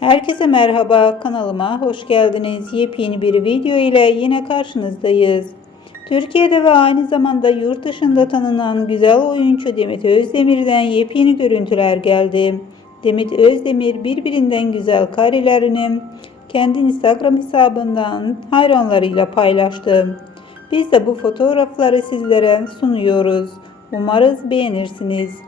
Herkese merhaba kanalıma hoş geldiniz. Yepyeni bir video ile yine karşınızdayız. Türkiye'de ve aynı zamanda yurt dışında tanınan güzel oyuncu Demet Özdemir'den yepyeni görüntüler geldi. Demet Özdemir birbirinden güzel karelerini kendi Instagram hesabından hayranlarıyla paylaştı. Biz de bu fotoğrafları sizlere sunuyoruz. Umarız beğenirsiniz.